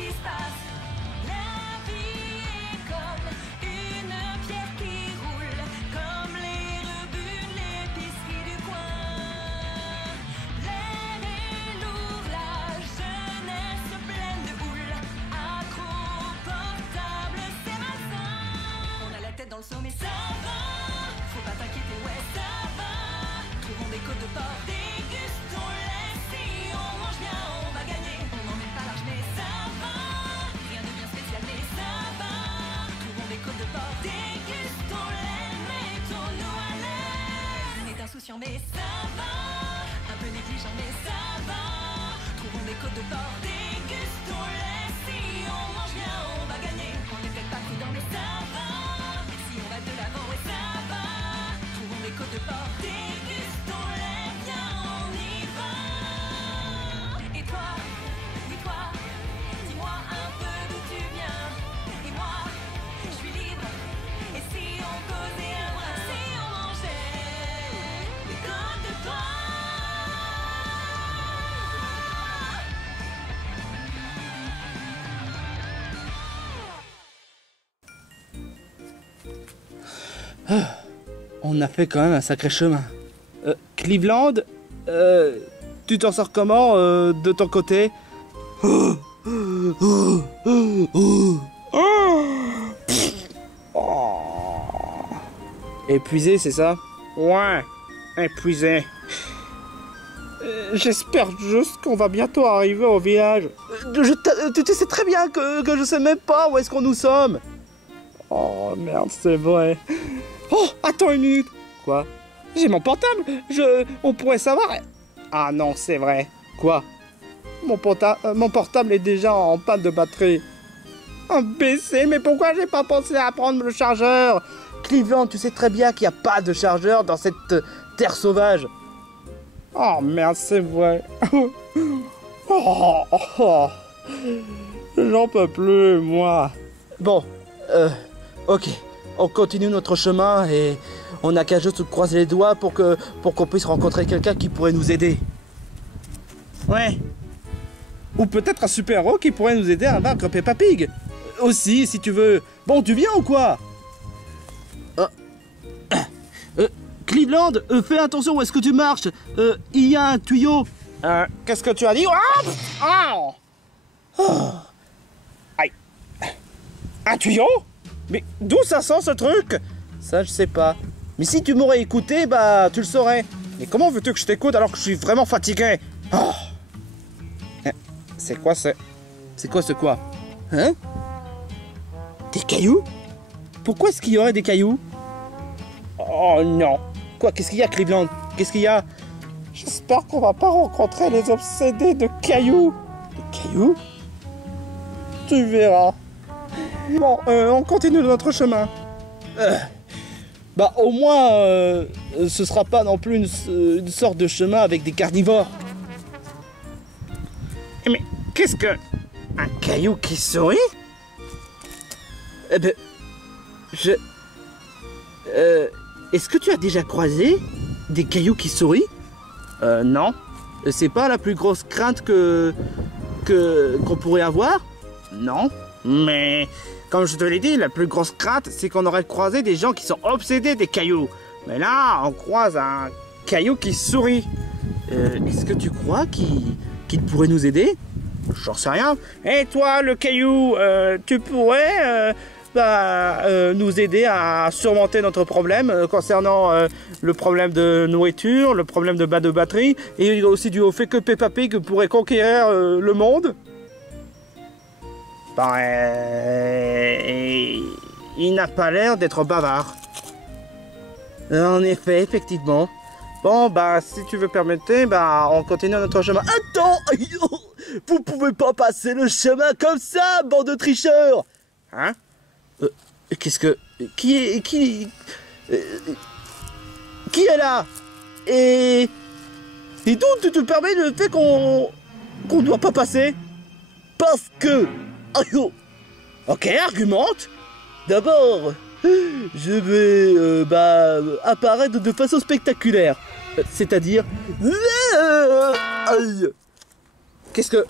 qui se passe. La vie est comme une pierre qui roule, comme les rebuts de l'épicerie du coin. L'air est lourd, la jeunesse pleine de houle, accro portable, c'est malsain. On a la tête dans le seau mais ça va, faut pas t'inquiéter, ouais ça va. Trouvons des côtes de porc, dégustons-les, si on mange bien on va gagner. On n'emmène pas large mais ça va, rien de bien spécial mais ça va. Trouvons des côtes de porc, dégustons-les, mettons-nous à l'aise. On est insouciant mais ça va, un peu négligent mais ça va. Trouvons des côtes de porc, dégustons-les, si on mange bien on va gagner. On n'est peut-être pas prudent mais ça va, si on va de l'avant ouais ça va. Trouvons des côtes de porc, dégustons-les, viens on y va. Et toi, oui toi, dis-moi un peu d'où tu viens. Et moi, je suis libre. Et si on causait un brin, si on mangeait des côtes de porc. On a fait quand même un sacré chemin. Cleveland, tu t'en sors comment de ton côté? Épuisé, c'est ça? Ouais, épuisé. J'espère juste qu'on va bientôt arriver au village. Tu sais très bien que je sais même pas où est-ce qu'on nous sommes. Oh merde, c'est vrai. Oh, attends une minute. Quoi? J'ai mon portable. On pourrait savoir. Ah non, c'est vrai. Quoi? Mon portable est déjà en panne de batterie. Imbécile, mais pourquoi j'ai pas pensé à prendre le chargeur? Cleveland, tu sais très bien qu'il n'y a pas de chargeur dans cette terre sauvage. Oh merde, c'est vrai. J'en peux plus, moi. Bon, ok. On continue notre chemin et on n'a qu'à juste croiser les doigts pour qu'on puisse rencontrer quelqu'un qui pourrait nous aider. Ouais. Ou peut-être un super-héros qui pourrait nous aider à vaincre Peppa Pig. Aussi, si tu veux. Bon, tu viens ou quoi? Cleveland, fais attention où est-ce que tu marches. Il y a un tuyau. Qu'est-ce que tu as dit? Aïe. Un tuyau? Mais d'où ça sent ce truc? Ça, je sais pas. Mais si tu m'aurais écouté, bah, tu le saurais. Mais comment veux-tu que je t'écoute alors que je suis vraiment fatigué? Oh. C'est quoi ce... C'est quoi ce quoi? Hein? Des cailloux? Pourquoi est-ce qu'il y aurait des cailloux? Oh non. Quoi? Qu'est-ce qu'il y a, Cleveland? Qu'est-ce qu'il y a? J'espère qu'on va pas rencontrer les obsédés de cailloux. Des cailloux? Tu verras. Bon, on continue notre chemin. Bah au moins, ce sera pas non plus une sorte de chemin avec des carnivores. Mais qu'est-ce que... Un caillou qui sourit? Eh ben... Est-ce que tu as déjà croisé des cailloux qui sourient? Non. C'est pas la plus grosse crainte qu'on pourrait avoir? Non. Mais... Comme je te l'ai dit, la plus grosse crainte, c'est qu'on aurait croisé des gens qui sont obsédés des cailloux. Mais là, on croise un caillou qui sourit. Est-ce que tu crois qu'il pourrait nous aider? J'en sais rien. Et toi, le caillou, tu pourrais nous aider à surmonter notre problème concernant le problème de nourriture, le problème de batterie, et aussi dû au fait que Peppa Pig pourrait conquérir le monde? Il n'a pas l'air d'être bavard. En effet, effectivement. Bon, bah, si tu veux permettre, bah, on continue notre chemin. Attends! Vous pouvez pas passer le chemin comme ça, bande de tricheurs! Hein? Qu'est-ce que... Qui est là? Et d'où tu te permets le fait qu'on doit pas passer? Parce que... Ok, argumente. D'abord, je vais apparaître de façon spectaculaire. C'est-à-dire... Qu'est-ce que...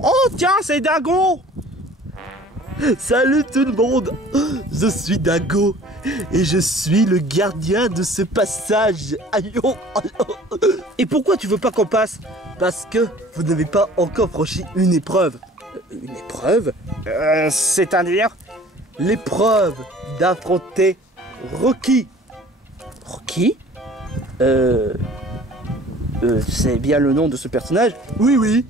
Oh tiens, c'est Dagon. Salut tout le monde. Je suis Dago et je suis le gardien de ce passage. Aïe, oh, aïe, oh. Et pourquoi tu veux pas qu'on passe? Parce que vous n'avez pas encore franchi une épreuve. Une épreuve? C'est-à-dire? L'épreuve d'affronter Rocky. Rocky? C'est bien le nom de ce personnage? Oui, oui.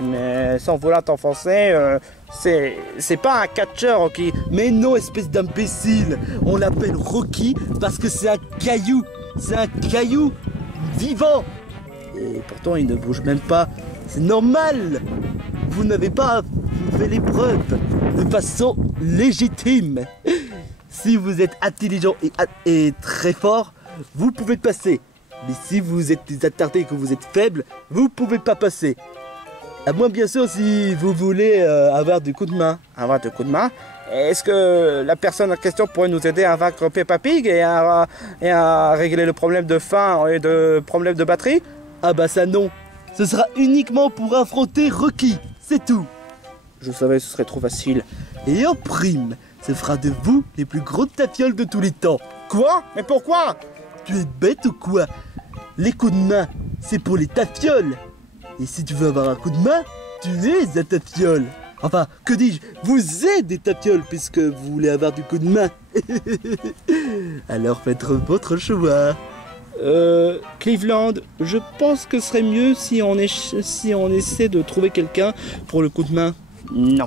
Mais sans vouloir t'enfoncer, c'est pas un catcheur, Rocky. Mais non, espèce d'imbécile. On l'appelle Rocky parce que c'est un caillou. C'est un caillou vivant. Et pourtant, il ne bouge même pas. C'est normal. Vous n'avez pas fait l'épreuve de façon légitime. Si vous êtes intelligent et très fort, vous pouvez passer. Mais si vous êtes des attardés et que vous êtes faible, vous pouvez pas passer. À moins bien sûr si vous voulez avoir du coup de main. Avoir du coup de main. Est-ce que la personne en question pourrait nous aider à vaincre Peppa Pig et à régler le problème de faim et de problème de batterie? Ah bah ça non. Ce sera uniquement pour affronter Rocky. C'est tout. Je savais ce serait trop facile. Et en prime, ce fera de vous les plus gros tafioles de tous les temps. Quoi? Mais pourquoi? Tu es bête ou quoi? Les coups de main, c'est pour les tafioles. Et si tu veux avoir un coup de main, tu es un tafiole. Enfin, que dis-je? Vous êtes des tafioles puisque vous voulez avoir du coup de main. Alors faites votre choix. Cleveland, je pense que ce serait mieux si on essaie de trouver quelqu'un pour le coup de main. Non,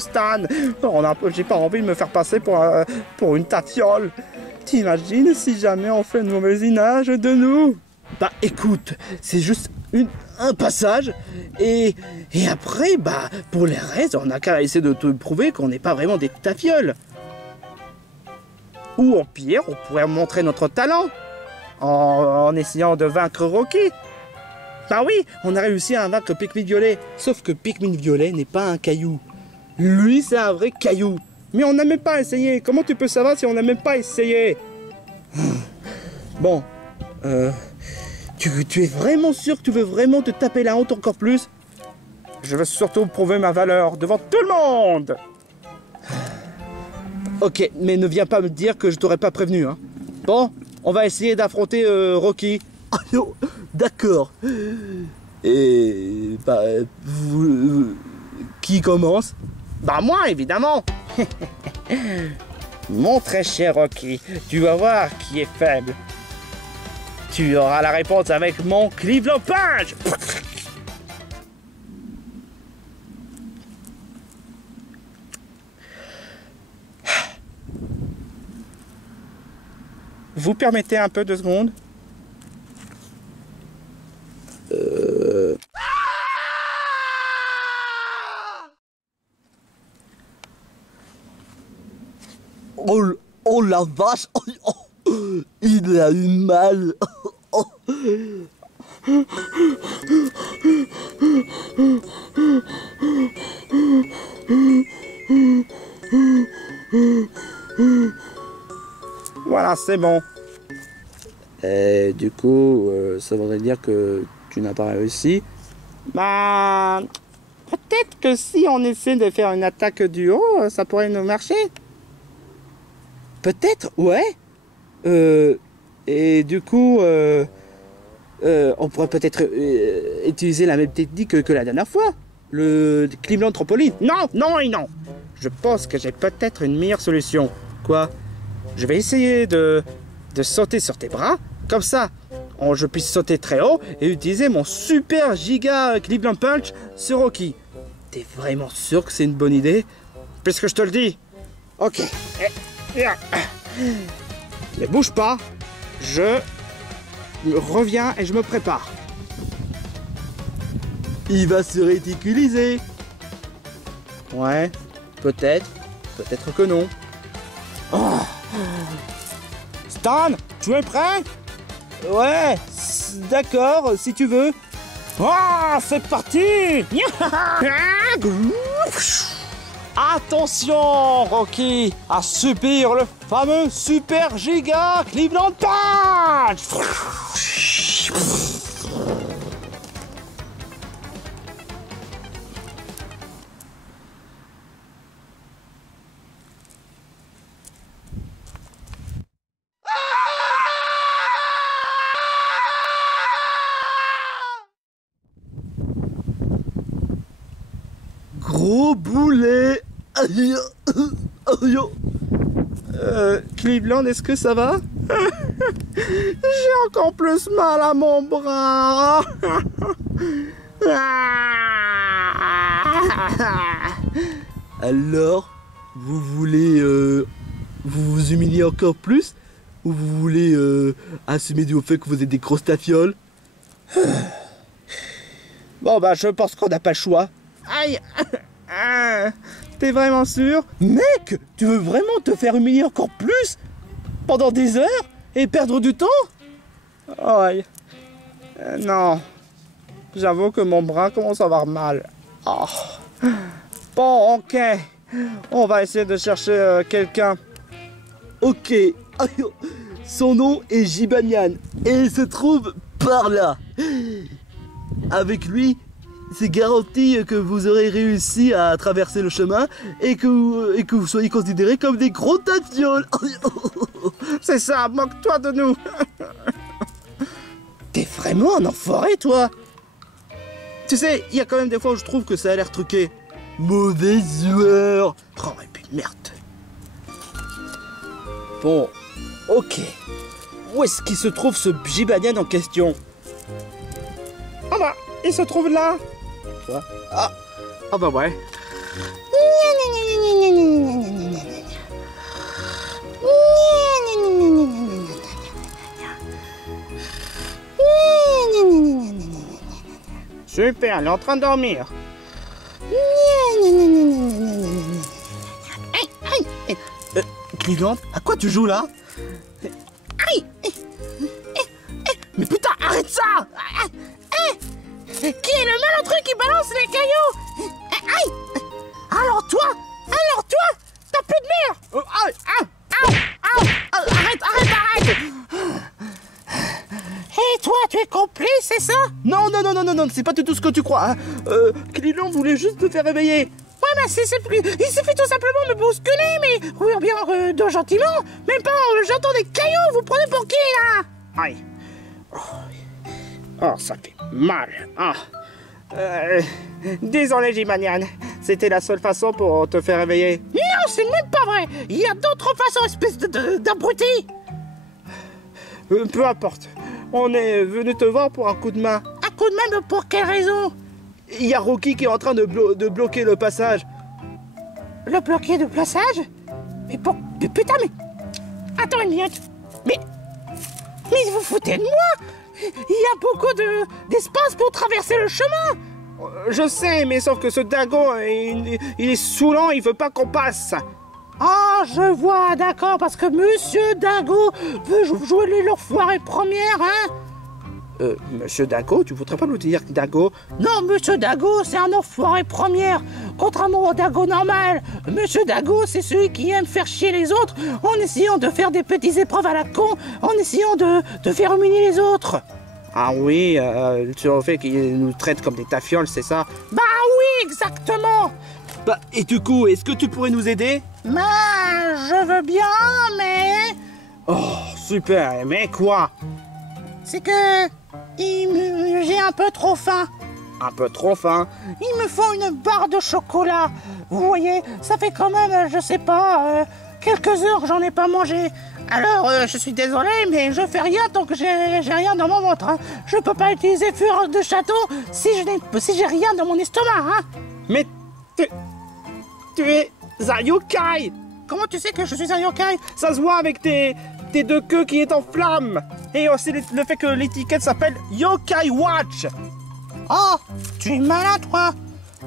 Stan. J'ai pas envie de me faire passer pour une tafiole. T'imagines si jamais on fait un mauvais image de nous? Bah écoute, c'est juste un passage et après, bah pour les restes, on n'a qu'à essayer de te prouver qu'on n'est pas vraiment des tafioles. Ou au pire, on pourrait montrer notre talent en essayant de vaincre Rocky. Bah oui, on a réussi à vaincre Pikmin Violet. Sauf que Pikmin Violet n'est pas un caillou. Lui, c'est un vrai caillou. Mais on n'a même pas essayé. Comment tu peux savoir si on n'a même pas essayé? Bon, tu es vraiment sûr que tu veux vraiment te taper la honte encore plus? Je veux surtout prouver ma valeur devant tout le monde. Ok, mais ne viens pas me dire que je t'aurais pas prévenu, hein. Bon, on va essayer d'affronter Rocky. Ah non, d'accord. Et bah, qui commence? Bah moi, évidemment. Mon très cher Rocky, tu vas voir qui est faible. Tu auras la réponse avec mon Cleveland Punch. Vous permettez un peu de secondes? Oh la vache! Il a eu mal! Voilà, c'est bon. Et du coup, ça voudrait dire que tu n'as pas réussi. Bah, peut-être que si on essaie de faire une attaque du haut, ça pourrait nous marcher. Peut-être, ouais. Et du coup, on pourrait peut-être utiliser la même technique que la dernière fois. Le Cleveland Trampoline. Non. Je pense que j'ai peut-être une meilleure solution. Quoi? Je vais essayer de sauter sur tes bras. Comme ça, je puisse sauter très haut et utiliser mon super giga Cleveland Punch sur Rocky. T'es vraiment sûr que c'est une bonne idée? Puisque je te le dis. Ok. Ne bouge pas. Je reviens et je me prépare. Il va se ridiculiser. Ouais, peut-être que non. Oh. Stan, tu es prêt? Ouais, d'accord, si tu veux. Oh, c'est parti. Attention, Rocky, à subir le fameux super giga Cleveland Punch. gros boulet. Aïe, aïe. Cleveland, est-ce que ça va? J'ai encore plus mal à mon bras. Alors, vous voulez vous humilier encore plus? Ou vous voulez assumer du fait que vous êtes des grosses tafioles? Bon bah je pense qu'on n'a pas le choix. Aïe. T'es vraiment sûr? Mec, tu veux vraiment te faire humilier encore plus? Pendant des heures? Et perdre du temps? Aïe. Non. J'avoue que mon bras commence à avoir mal. Oh. Bon, ok. On va essayer de chercher quelqu'un. Ok. Son nom est Jibanian. Et il se trouve par là. Avec lui, c'est garanti que vous aurez réussi à traverser le chemin et que vous soyez considérés comme des gros tafioles. C'est ça, moque-toi de nous. T'es vraiment un enfoiré, toi. Tu sais, il y a quand même des fois où je trouve que ça a l'air truqué. Mauvais joueur. Oh, et puis merde. Bon, ok. Où est-ce qu'il se trouve ce Jibanian en question? Ah bah, il se trouve là. Quoi? Ah bah ouais. Super, elle est en train de dormir. Cleveland, à quoi tu joues là? Mais putain, arrête ça! Qui est le malentreux qui balance les cailloux? Aïe! Alors toi, t'as plus de mère! Arrête! Et toi, tu es complice, c'est ça? Non, c'est pas du tout ce que tu crois. Hein. Cleveland voulait juste te faire réveiller. Ouais, mais il suffit tout simplement de me bousculer, mais oui, bien de gentiment. Même pas, j'entends des cailloux, vous prenez pour qui, là? Aïe. Oh, ça fait mal. Désolé, Jibanian. C'était la seule façon pour te faire réveiller. Non, c'est même pas vrai. Il y a d'autres façons, espèce d'abruti. Peu importe. On est venu te voir pour un coup de main. Un coup de main, mais pour quelle raison? Il y a Rocky qui est en train de bloquer le passage. Le bloquer de passage? Mais putain, mais... Attends une minute. Mais vous foutez de moi? Il y a beaucoup d'espace pour traverser le chemin. Je sais, mais sauf que ce dingo, il est saoulant, il veut pas qu'on passe. Ah, je vois, d'accord, parce que Monsieur Dingo veut jouer l'enfoiré première, hein? Monsieur Dingo, tu voudrais pas nous dire Dingo? Non, Monsieur Dingo, c'est un enfoiré première. Contrairement au Dingo normal, Monsieur Dingo, c'est celui qui aime faire chier les autres en essayant de faire des petites épreuves à la con, en essayant de faire humilier les autres. Ah oui, sur le fait qu'il nous traite comme des tafioles, c'est ça? Bah oui, exactement. Bah, et du coup, est-ce que tu pourrais nous aider? Bah, je veux bien, mais... Oh, super, mais quoi? C'est que... j'ai un peu trop faim. Un peu trop faim? Il me faut une barre de chocolat. Vous voyez, ça fait quand même, je sais pas, quelques heures que j'en ai pas mangé. Alors, je suis désolé, mais je fais rien tant que j'ai rien dans mon ventre. Hein. Je peux pas utiliser fureur de château si j'ai rien dans mon estomac. Hein. Mais tu es un yokai. Comment tu sais que je suis un yokai? Ça se voit avec tes deux queues qui est en flammes. Et aussi le fait que l'étiquette s'appelle Yokai Watch. Oh, tu es malin, toi.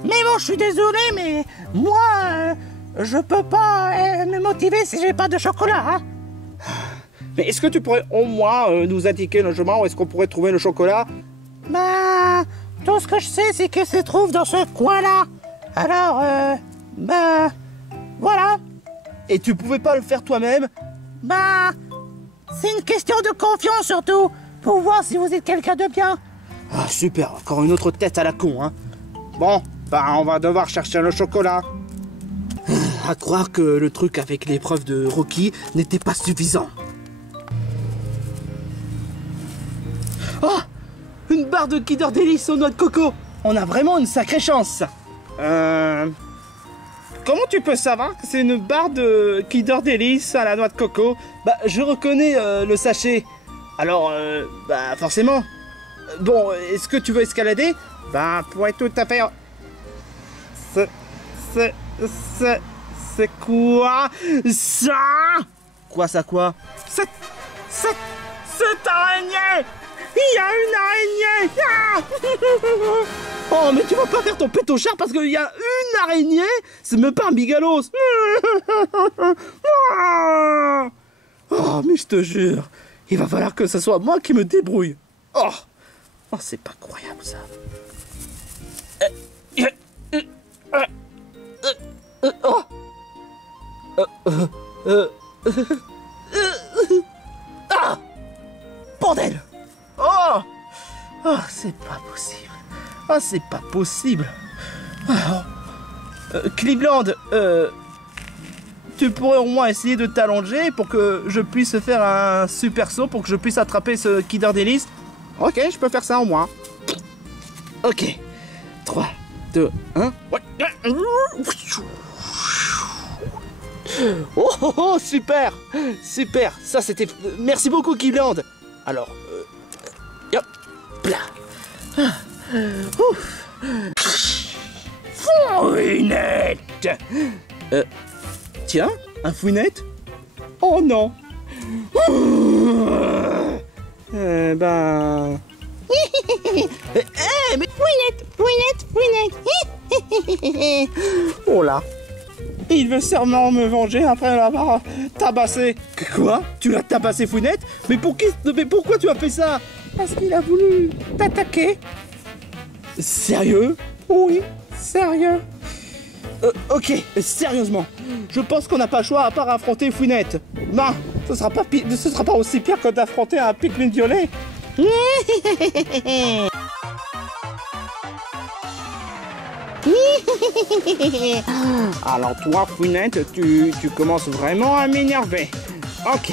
Mais bon, je suis désolé, mais moi, je peux pas me motiver si j'ai pas de chocolat. Hein. Mais est-ce que tu pourrais au moins nous indiquer le chemin où est-ce qu'on pourrait trouver le chocolat? Bah, tout ce que je sais, c'est qu'il se trouve dans ce coin-là. Alors, bah, voilà. Et tu pouvais pas le faire toi-même? Bah, c'est une question de confiance surtout, pour voir si vous êtes quelqu'un de bien. Ah, super, encore une autre tête à la con, hein. Bon, bah, on va devoir chercher le chocolat. À croire que le truc avec l'épreuve de Rocky n'était pas suffisant. Oh, une barre de Kinder Delice aux noix de coco. On a vraiment une sacrée chance. comment tu peux savoir que c'est une barre de Kinder Délice à la noix de coco? Bah, je reconnais le sachet. Alors, bah, forcément. Bon, est-ce que tu veux escalader? Bah, pour être tout à fait... C'est quoi ça? Quoi ça quoi? Cette araignée! Il y a une araignée! Ah. Oh, mais tu vas pas faire ton pétochard parce qu'il y a une araignée? C'est même pas un bigalos! Oh, mais je te jure, il va falloir que ce soit moi qui me débrouille. Oh, c'est pas croyable ça. Ah! Bordel! Oh! C'est pas possible. C'est pas possible. Cleveland, tu pourrais au moins essayer de t'allonger pour que je puisse faire un super saut pour que je puisse attraper ce Kinder Délice. Ok, je peux faire ça au moins. Ok. 3, 2, 1. Oh, super! Super! Ça, c'était... Merci beaucoup, Cleveland! Alors, hop là! Ouf! Fouinette! Tiens, un fouinette? Oh non! Ben... mais fouinette! Oh là! Il veut sûrement me venger après l'avoir tabassé. Quoi? Tu l'as tabassé, Fouinette? Mais pourquoi tu as fait ça? Parce qu'il a voulu t'attaquer. Sérieux? Oui, sérieux. Ok, sérieusement. Je pense qu'on n'a pas le choix à part affronter Fouinette. Non, ce sera pas aussi pire que d'affronter un Pikmin violet. Alors toi, Fouinette, tu commences vraiment à m'énerver. Ok.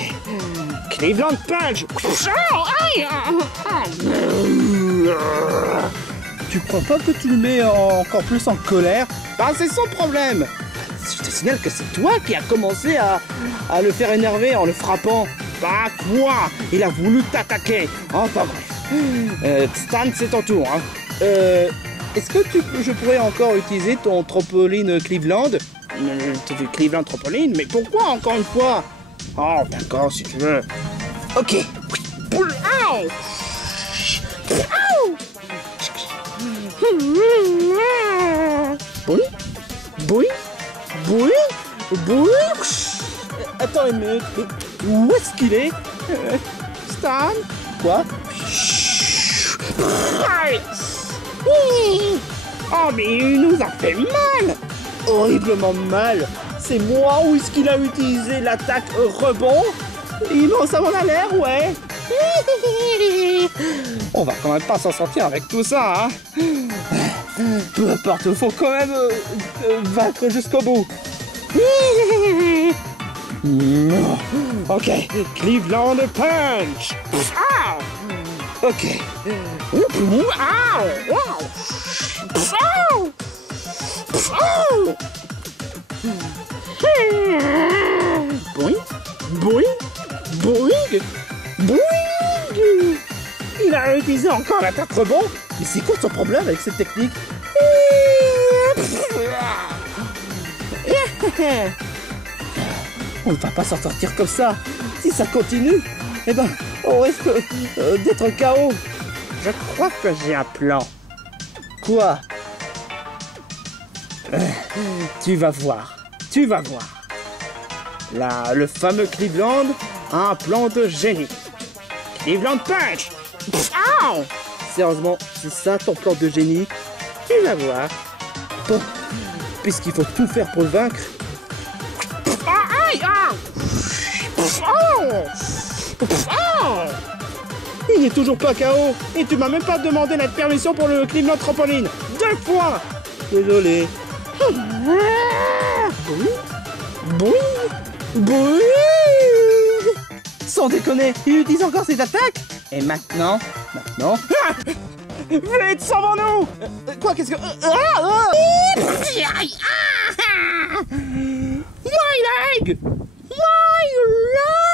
Cleveland Punch. Tu crois pas que tu le mets encore plus en colère? Bah c'est son problème. Je te signale que c'est toi qui as commencé à le faire énerver en le frappant. Bah quoi? Il a voulu t'attaquer. Enfin bref. Stan, c'est ton tour. Hein. Est-ce que je pourrais encore utiliser ton trampoline Cleveland? Cleveland trampoline? Mais pourquoi encore une fois? Oh, d'accord, si tu veux. Ok. Boui. Attends une minute. Où est-ce qu'il est? Stan? Quoi? Oh mais il nous a fait mal! Horriblement mal! C'est moi ou est-ce qu'il a utilisé l'attaque rebond? Ça m'en a l'air, ouais! On va quand même pas s'en sortir avec tout ça, hein! Peu importe, faut quand même vaincre jusqu'au bout! Ok, Cleveland Punch! Ok. Il a utilisé encore l'attaque rebond. Mais c'est quoi son problème avec cette technique? On ne va pas s'en sortir comme ça. Si ça continue, eh ben, on risque d'être KO. Je crois que j'ai un plan. Quoi? Tu vas voir. Là, le fameux Cleveland a un plan de génie. Cleveland Punch! Sérieusement, c'est ça ton plan de génie? Tu vas voir. Bon, puisqu'il faut tout faire pour le vaincre. Il est toujours pas KO et tu m'as même pas demandé la permission pour le Cleveland trampoline. 2 fois. Désolé. Boui. Sans déconner, il utilise encore ses attaques. Et maintenant. Vite, sauvons-nous. Quoi, qu'est-ce que... My leg! My leg!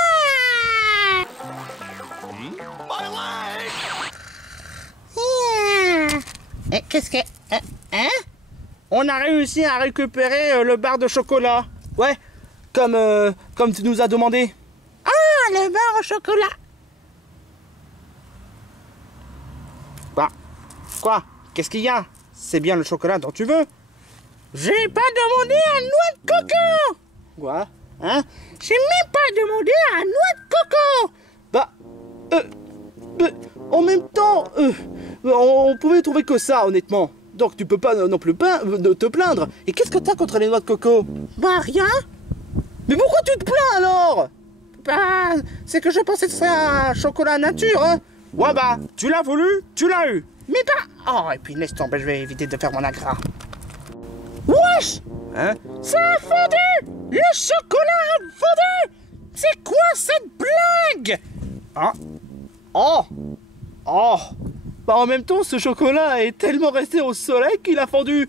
Eh, qu'est-ce que... Hein? On a réussi à récupérer le bar de chocolat. Ouais, comme tu nous as demandé. Ah, le bar au chocolat. Bah, quoi? Qu'est-ce qu'il y a? C'est bien le chocolat dont tu veux. J'ai pas demandé à noix de coco. Quoi? Hein? J'ai même pas demandé à noix de coco. Bah, en même temps, on pouvait trouver que ça, honnêtement. Donc tu peux pas non plus te plaindre. Et qu'est-ce que t'as contre les noix de coco? Bah rien. Mais pourquoi tu te plains alors? Bah, c'est que je pensais que c'était un chocolat nature, hein. Ouais bah, tu l'as voulu, tu l'as eu. Mais bah... Oh, et puis laisse tomber, je vais éviter de faire mon agrat. Wesh! Hein? Ça a fondu! Le chocolat a fondu! C'est quoi cette blague? Hein? Oh! Oh! Bah en même temps, ce chocolat est tellement resté au soleil qu'il a fondu.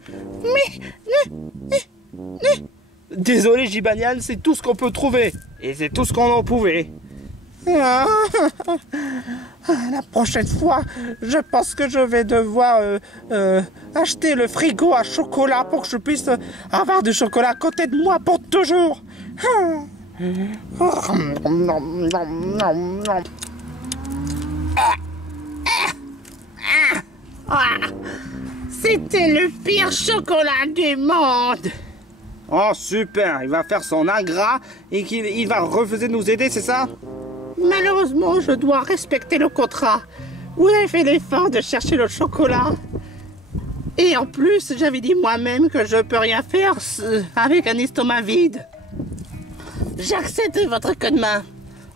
Désolé Gibanian, c'est tout ce qu'on peut trouver. Et c'est tout ce qu'on en pouvait. La prochaine fois, je pense que je vais devoir acheter le frigo à chocolat pour que je puisse avoir du chocolat à côté de moi pour toujours. C'était le pire chocolat du monde. Oh super, il va faire son ingrat et qu'il va refuser de nous aider, c'est ça? Malheureusement, je dois respecter le contrat. Vous avez fait l'effort de chercher le chocolat. Et en plus, j'avais dit moi-même que je peux rien faire avec un estomac vide. J'accepte votre coup de main.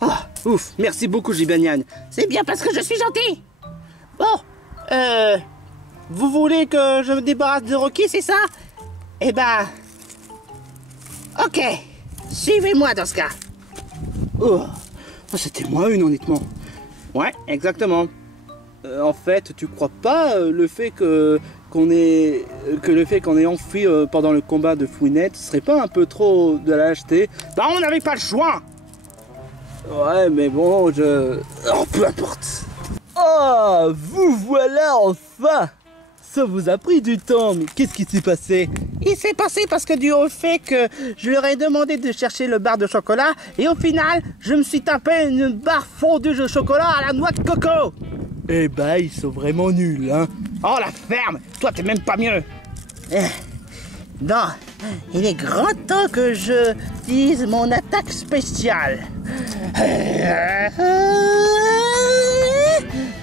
Oh, ouf, merci beaucoup Gibanian. C'est bien parce que je suis gentil. Bon, vous voulez que je me débarrasse de Rocky, c'est ça? Eh ben... Ok, suivez-moi dans ce cas. Oh, c'était moi une honnêtement. Ouais, exactement. En fait, tu crois pas le fait qu'on ait enfui pendant le combat de Fouinette serait pas un peu trop de la lâcheté? Bah on n'avait pas le choix. Ouais, mais bon, oh, peu importe. Oh, vous voilà enfin! Ça vous a pris du temps, mais qu'est-ce qui s'est passé? Il s'est passé parce que dû au fait que je leur ai demandé de chercher le bar de chocolat et au final, je me suis tapé une barre fondue de chocolat à la noix de coco. Eh ben, ils sont vraiment nuls, hein? Oh la ferme! Toi, t'es même pas mieux. Non, il est grand temps que je dise mon attaque spéciale.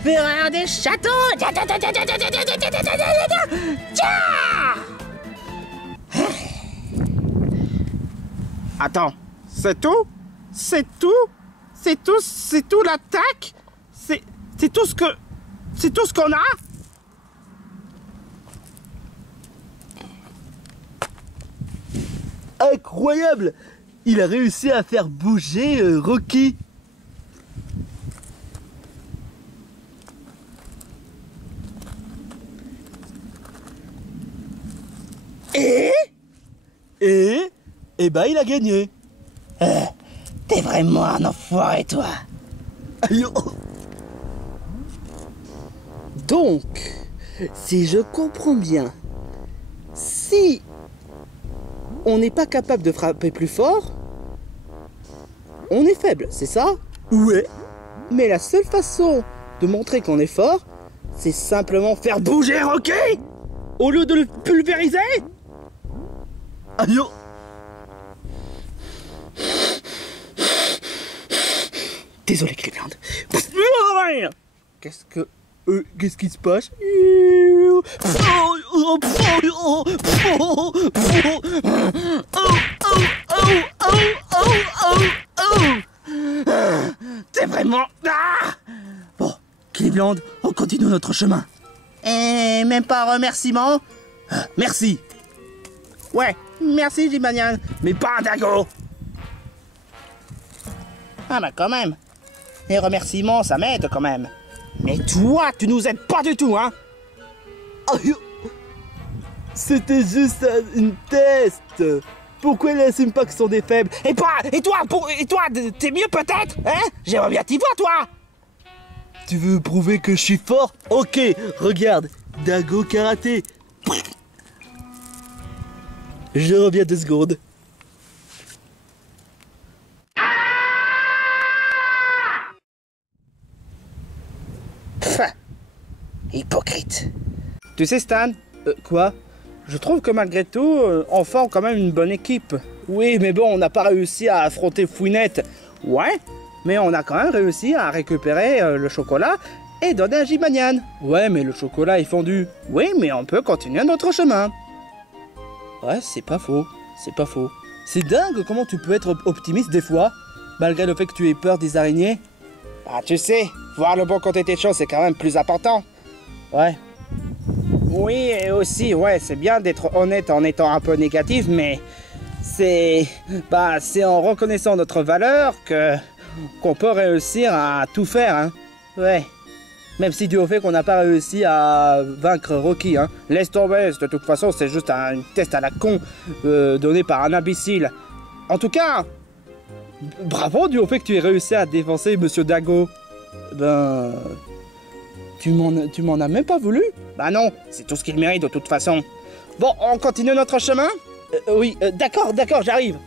Fureur des châteaux. Attends, c'est tout? C'est tout? C'est tout l'attaque? C'est tout ce qu'on a? Incroyable! Il a réussi à faire bouger Rocky. Et ben il a gagné. T'es vraiment un enfoiré, toi. Aïe, oh. Donc, si je comprends bien, si on n'est pas capable de frapper plus fort, on est faible, c'est ça? Ouais. Mais la seule façon de montrer qu'on est fort, c'est simplement faire bouger Rocky au lieu de le pulvériser. Aïe, oh. Désolé, Cleveland. Qu'est-ce qui se passe? T'es vraiment... Ah! Bon, Cleveland, on continue notre chemin. Et même pas un remerciement? Merci. Ouais, merci Gibanian, mais pas un dago. Ah bah quand même. Les remerciements, ça m'aide quand même. Mais toi, tu nous aides pas du tout, hein? C'était juste une test. Pourquoi ils n'assument pas que ce sont des faibles? Et toi, t'es mieux peut-être, hein? J'aimerais bien t'y voir, toi. Tu veux prouver que je suis fort? Ok, regarde, Dago karaté. Je reviens 2 secondes. Pfff. Hypocrite. Tu sais, Stan, quoi? Je trouve que malgré tout, on forme quand même une bonne équipe. Oui, mais bon, on n'a pas réussi à affronter Fouinette. Ouais, mais on a quand même réussi à récupérer le chocolat et donner à Gimanian. Ouais, mais le chocolat est fondu. Oui, mais on peut continuer notre chemin. Ouais, c'est pas faux. C'est pas faux. C'est dingue comment tu peux être optimiste des fois, malgré le fait que tu aies peur des araignées. Ah, tu sais, voir le bon côté des choses, c'est quand même plus important. Ouais. Oui, et aussi, ouais, c'est bien d'être honnête en étant un peu négatif, mais c'est en reconnaissant notre valeur qu'on peut réussir à tout faire, hein. Ouais. Même si du fait qu'on n'a pas réussi à vaincre Rocky, hein. Laisse tomber, de toute façon, c'est juste un test à la con donné par un imbécile. En tout cas, bravo du fait que tu aies réussi à défoncer Monsieur Dago. Ben... Tu m'en as même pas voulu? Bah non, c'est tout ce qu'il mérite de toute façon. Bon, on continue notre chemin? Oui, d'accord, j'arrive.